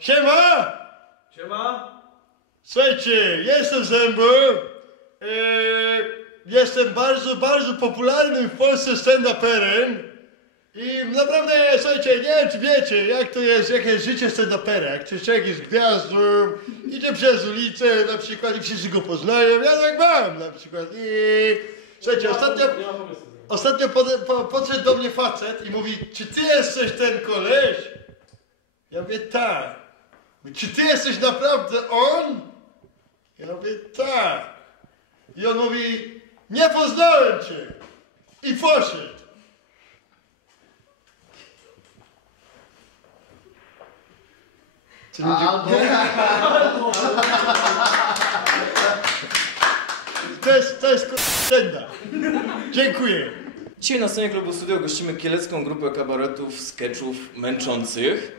Siema! Siema! Słuchajcie, jestem Zębu. Eee, jestem bardzo, bardzo popularnym w Polsce stand-uperem. I naprawdę, słuchajcie, nie wiem czy wiecie, jak to jest, jakie jest życie stand-upera. Jak czy człowiek jest gwiazdą, idzie przez ulicę na przykład i wszyscy go poznają. Ja tak mam na przykład. I słuchajcie, ostatnio... Ostatnio pod, po, podszedł do mnie facet i mówi, czy ty jesteś ten koleś? Ja mówię, tak. Mówi, czy ty jesteś naprawdę on? Ja mówię, tak. I on mówi, nie poznałem cię. I poszedł. To, nie, to jest, to jest. Dziękuję. Dzisiaj na scenie klubu studio gościmy kielecką grupę kabaretów, sketchów męczących.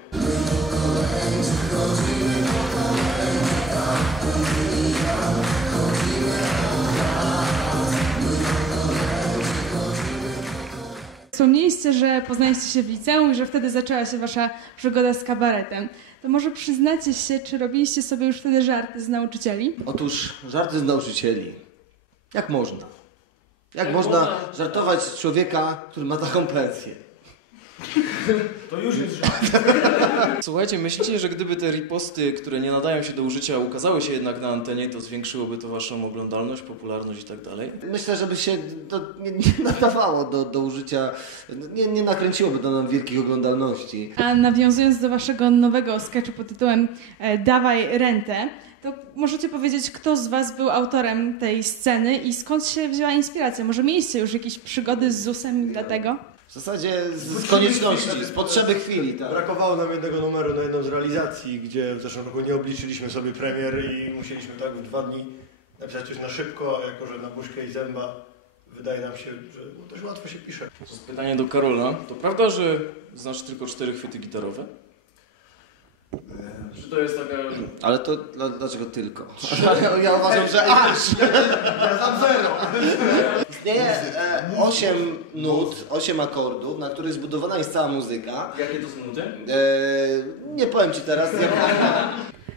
Wspomnieliście, że poznaliście się w liceum i że wtedy zaczęła się wasza przygoda z kabaretem. To może przyznacie się, czy robiliście sobie już wtedy żarty z nauczycieli? Otóż żarty z nauczycieli. Jak można? Jak, Jak można, można? żartować z człowieka, który ma taką pensję? To już jest żart. Słuchajcie, myślicie, że gdyby te riposty, które nie nadają się do użycia, ukazały się jednak na antenie, to zwiększyłoby to waszą oglądalność, popularność i tak dalej? Myślę, żeby się to nie, nie nadawało do, do użycia, nie, nie nakręciłoby do nam wielkich oglądalności. A nawiązując do waszego nowego sketchu pod tytułem e, Dawaj rentę, to możecie powiedzieć, kto z was był autorem tej sceny i skąd się wzięła inspiracja? Może mieliście już jakieś przygody z ZUS-em i dlatego? W zasadzie z, z konieczności, z potrzeby chwili, tak. Brakowało nam jednego numeru na jedną z realizacji, gdzie w zeszłym roku nie obliczyliśmy sobie premier i musieliśmy tak w dwa dni napisać coś na szybko, a jako że na buźkę i zęba wydaje nam się, że no, dość łatwo się pisze. Pytanie do Karola. To prawda, że znasz tylko cztery chwyty gitarowe? Czy to jest taka... Ale to dla, dlaczego tylko? Ja uważam, że aż! Ja tam zero! Istnieje e, 8 nut, 8 akordów, na których zbudowana jest cała muzyka. Jakie to są nuty? E, nie powiem Ci teraz, jak...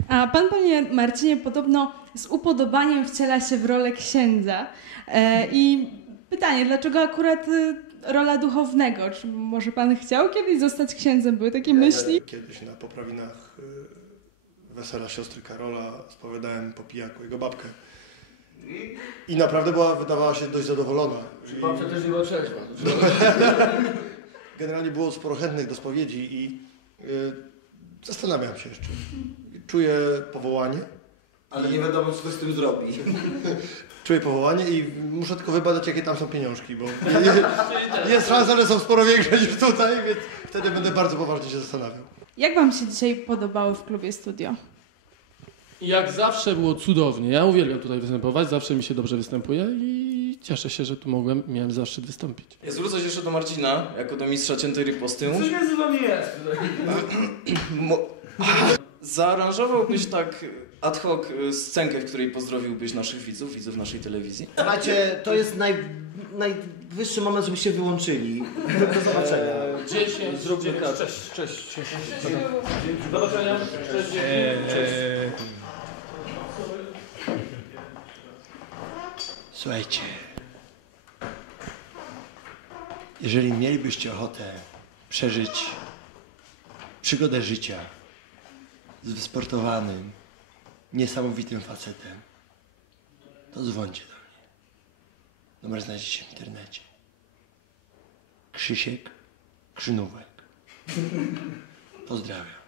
A pan, panie Marcinie, podobno z upodobaniem wciela się w rolę księdza. E, I pytanie, dlaczego akurat e, rola duchownego? Czy może pan chciał kiedyś zostać księdzem? Były takie myśli? Kiedyś na poprawinach y, wesela siostry Karola spowiadałem po pijaku jego babkę. I naprawdę była, wydawała się dość zadowolona. I Babcia też nie była trzeźwa. generalnie było sporo chętnych do spowiedzi i y, zastanawiam się jeszcze. Czuję powołanie. Ale nie wiadomo, co z tym zrobi. Czuję powołanie i muszę tylko wybadać, jakie tam są pieniążki, bo jest szansa, że są sporo większe niż tutaj, więc wtedy będę bardzo poważnie się zastanawiał. Jak wam się dzisiaj podobało w klubie studio? Jak zawsze było cudownie. Ja uwielbiam tutaj występować, zawsze mi się dobrze występuje i cieszę się, że tu mogłem, miałem zaszczyt wystąpić. Ja zwrócę się jeszcze do Marcina, jako do mistrza ciętej riposty. Coś między wami jest. Mo- Zaaranżowałbyś tak ad hoc y, scenkę, w której pozdrowiłbyś naszych widzów, widzów naszej telewizji? Słuchajcie, to jest naj, najwyższy moment, żeby się wyłączyli. Do zobaczenia. 10, Zróbmy dziewięć, tak. cześć, cześć, cześć. Do zobaczenia. Cześć. Cześć. Słuchajcie, jeżeli mielibyście ochotę przeżyć przygodę życia z wysportowanym, niesamowitym facetem, to dzwońcie do mnie. Numer znajdzie się w internecie. Krzysiek Krzynówek. Pozdrawiam.